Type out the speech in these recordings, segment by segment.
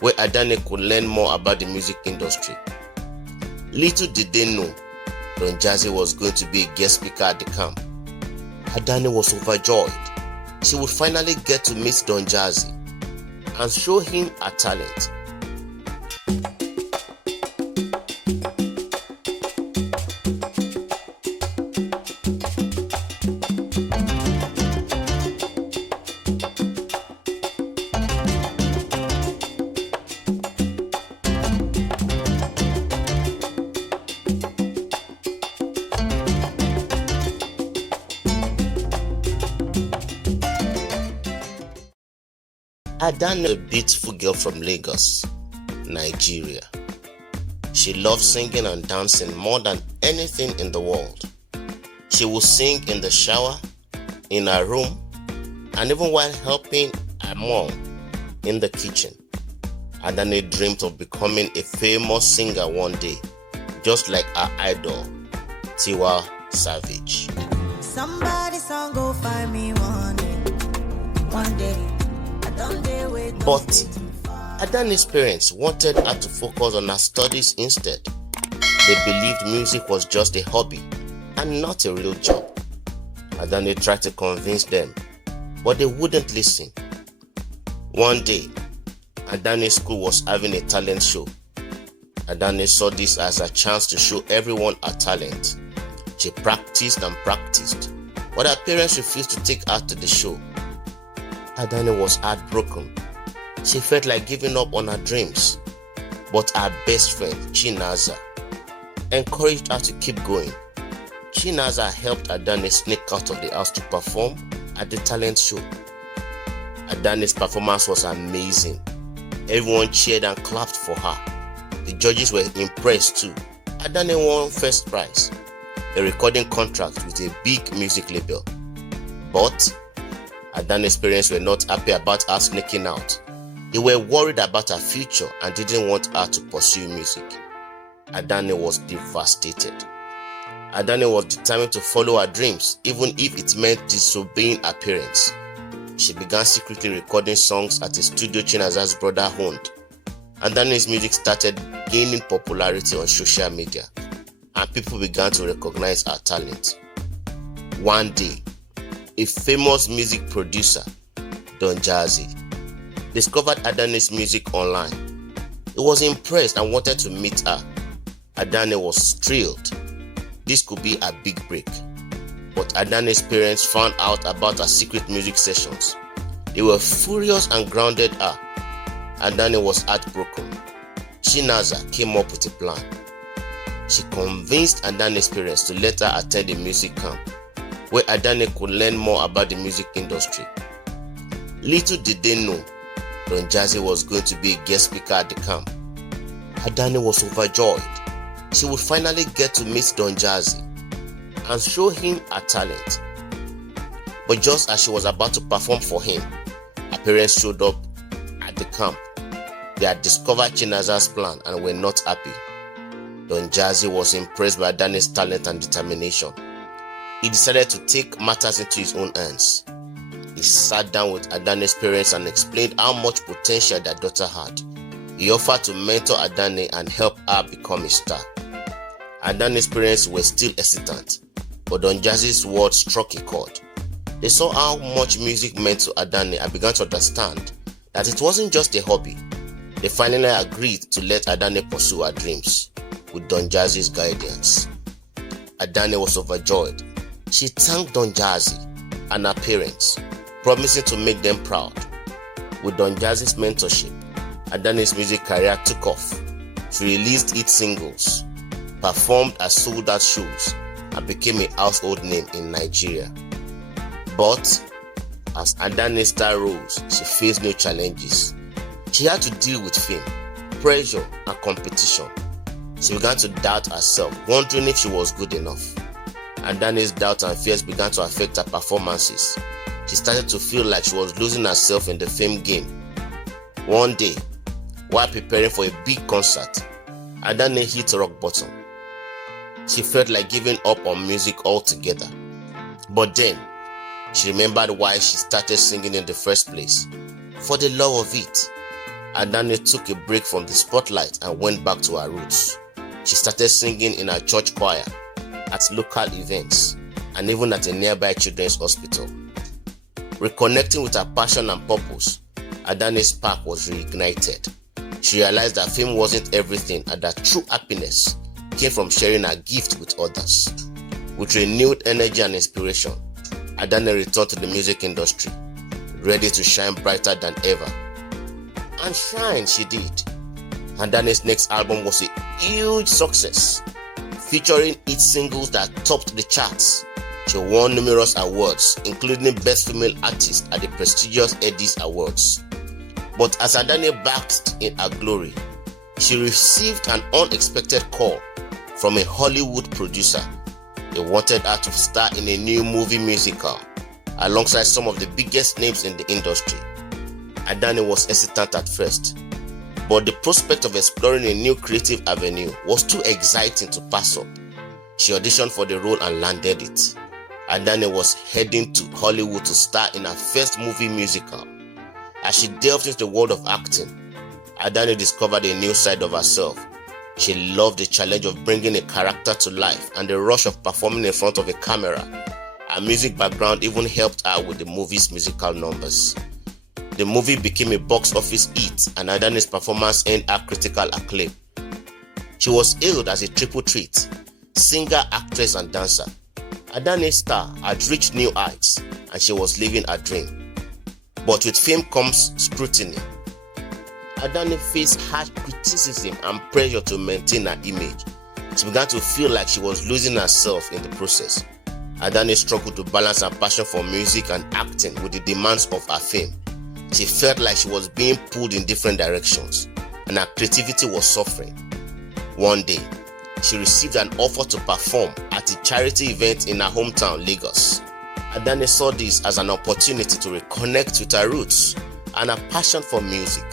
where Adanne could learn more about the music industry. Little did they know Don Jazzy was going to be a guest speaker at the camp. Adanne was overjoyed. She would finally get to meet Don Jazzy and show him her talent. Adanne, a beautiful girl from Lagos, Nigeria. She loved singing and dancing more than anything in the world. She would sing in the shower, in her room, and even while helping her mom in the kitchen. Adanne dreamed of becoming a famous singer one day, just like her idol, Tiwa Savage. Somebody song go find me one day. But Adanne's parents wanted her to focus on her studies instead. They believed music was just a hobby and not a real job. Adanne tried to convince them, but they wouldn't listen. One day, Adanne's school was having a talent show. Adanne saw this as a chance to show everyone her talent. She practiced and practiced, but her parents refused to take her to the show. Adanne was heartbroken. She felt like giving up on her dreams, but her best friend, Chinaza, encouraged her to keep going. Chinaza helped Adanne sneak out of the house to perform at the talent show. Adanne's performance was amazing. Everyone cheered and clapped for her. The judges were impressed too. Adanne won first prize, a recording contract with a big music label. But Adanne's parents were not happy about her sneaking out. They were worried about her future and didn't want her to pursue music. Adanne was devastated. Adanne was determined to follow her dreams, even if it meant disobeying her parents. She began secretly recording songs at a studio Chinaza's brother owned. Adanne's music started gaining popularity on social media, and people began to recognize her talent. One day, a famous music producer, Don Jazzy, discovered Adanne's music online. He was impressed and wanted to meet her. Adanne was thrilled. This could be a big break. But Adanne's parents found out about her secret music sessions. They were furious and grounded her. Adanne was heartbroken. Chinaza came up with a plan. She convinced Adanne's parents to let her attend a music camp, where Adanne could learn more about the music industry. Little did they know Don Jazzy was going to be a guest speaker at the camp. Adanne was overjoyed. She would finally get to meet Don Jazzy and show him her talent. But just as she was about to perform for him, her parents showed up at the camp. They had discovered Chinaza's plan and were not happy. Don Jazzy was impressed by Adanne's talent and determination. He decided to take matters into his own hands. He sat down with Adanne's parents and explained how much potential their daughter had. He offered to mentor Adanne and help her become a star. Adanne's parents were still hesitant, but Don Jazzy's words struck a chord. They saw how much music meant to Adanne and began to understand that it wasn't just a hobby. They finally agreed to let Adanne pursue her dreams with Don Jazzy's guidance. Adanne was overjoyed. She thanked Don Jazzy and her parents, promising to make them proud. With Don Jazzy's mentorship, Adanne's music career took off. She released hit singles, performed at sold-out shows, and became a household name in Nigeria. But as Adanne's star rose, she faced new challenges. She had to deal with fame, pressure, and competition. She began to doubt herself, wondering if she was good enough. Adanne's doubts and fears began to affect her performances. She started to feel like she was losing herself in the fame game. One day, while preparing for a big concert, Adanne hit rock bottom. She felt like giving up on music altogether. But then, she remembered why she started singing in the first place. For the love of it. Adanne took a break from the spotlight and went back to her roots. She started singing in her church choir, at local events, and even at a nearby children's hospital. Reconnecting with her passion and purpose, Adanne's spark was reignited. She realized that fame wasn't everything and that true happiness came from sharing her gift with others. With renewed energy and inspiration, Adanne returned to the music industry, ready to shine brighter than ever. And shine she did. Adanne's next album was a huge success, featuring hit singles that topped the charts. She won numerous awards, including Best Female Artist at the prestigious Eddies Awards. But as Adanne basked in her glory, she received an unexpected call from a Hollywood producer. They wanted her to star in a new movie musical alongside some of the biggest names in the industry. Adanne was hesitant at first, but the prospect of exploring a new creative avenue was too exciting to pass up. She auditioned for the role and landed it. Adanne was heading to Hollywood to star in her first movie musical. As she delved into the world of acting, Adanne discovered a new side of herself. She loved the challenge of bringing a character to life and the rush of performing in front of a camera. Her music background even helped her with the movie's musical numbers. The movie became a box office hit and Adanne's performance earned her critical acclaim. She was hailed as a triple threat, singer, actress and dancer. Adanne's star had reached new heights and she was living her dream. But with fame comes scrutiny. Adanne faced harsh criticism and pressure to maintain her image. She began to feel like she was losing herself in the process. Adanne struggled to balance her passion for music and acting with the demands of her fame. She felt like she was being pulled in different directions and her creativity was suffering. One day, she received an offer to perform at a charity event in her hometown, Lagos. Adanne saw this as an opportunity to reconnect with her roots and her passion for music.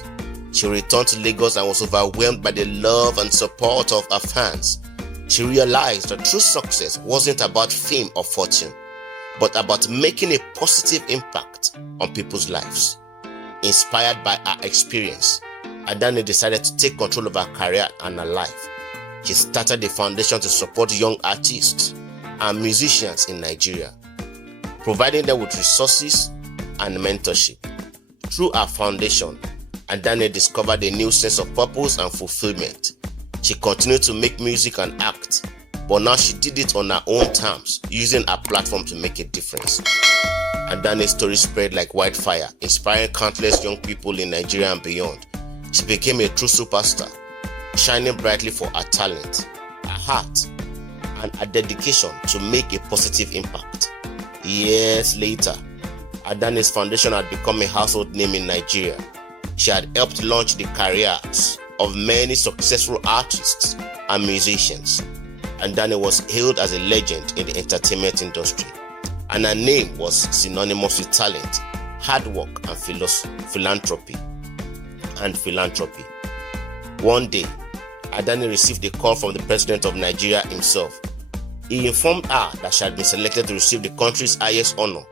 She returned to Lagos and was overwhelmed by the love and support of her fans. She realized that true success wasn't about fame or fortune, but about making a positive impact on people's lives. Inspired by her experience, Adanne decided to take control of her career and her life. She started a foundation to support young artists and musicians in Nigeria, providing them with resources and mentorship. Through her foundation, Adanne discovered a new sense of purpose and fulfillment. She continued to make music and act, but now she did it on her own terms, using her platform to make a difference. Adanne's story spread like wildfire, inspiring countless young people in Nigeria and beyond. She became a true superstar, shining brightly for her talent, her heart, and her dedication to make a positive impact. Years later, Adanne's foundation had become a household name in Nigeria. She had helped launch the careers of many successful artists and musicians. Adanne was hailed as a legend in the entertainment industry, and her name was synonymous with talent, hard work, and philanthropy. One day, Adanne received a call from the president of Nigeria himself. He informed her that she had been selected to receive the country's highest honor,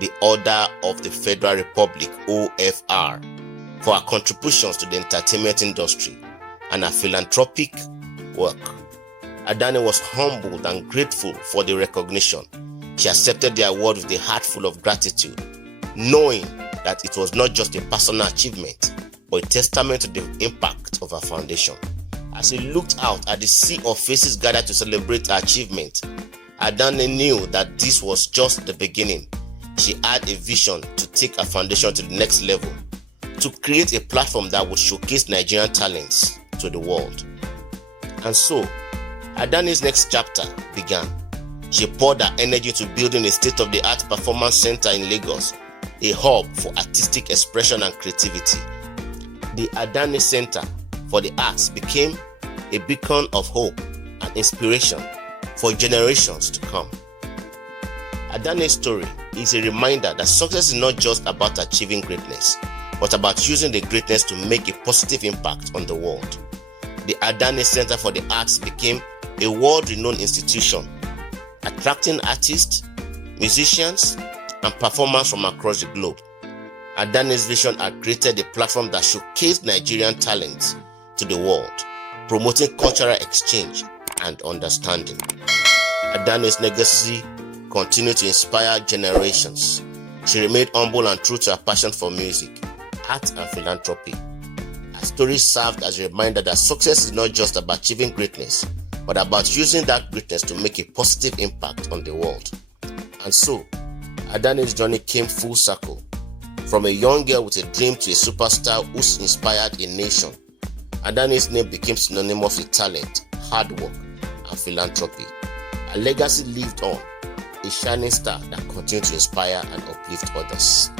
the Order of the Federal Republic (OFR), for her contributions to the entertainment industry and her philanthropic work. Adanne was humbled and grateful for the recognition. She accepted the award with a heart full of gratitude, knowing that it was not just a personal achievement, but a testament to the impact of her foundation. As she looked out at the sea of faces gathered to celebrate her achievement, Adanne knew that this was just the beginning. She had a vision to take her foundation to the next level, to create a platform that would showcase Nigerian talents to the world. And so, Adanne's next chapter began. She poured her energy to building a state-of-the-art performance center in Lagos, a hub for artistic expression and creativity. The Adanne Center for the Arts became a beacon of hope and inspiration for generations to come. Adanne's story is a reminder that success is not just about achieving greatness, but about using the greatness to make a positive impact on the world. The Adanne Center for the Arts became a world-renowned institution, attracting artists, musicians, and performers from across the globe. Adanne's vision had created a platform that showcased Nigerian talents to the world, promoting cultural exchange and understanding. Adanne's legacy continued to inspire generations. She remained humble and true to her passion for music, art, and philanthropy. Her story served as a reminder that success is not just about achieving greatness, but about using that greatness to make a positive impact on the world. And so, Adanne's journey came full circle. From a young girl with a dream to a superstar who's inspired a nation, Adanne's name became synonymous with talent, hard work, and philanthropy. Her legacy lived on, a shining star that continued to inspire and uplift others.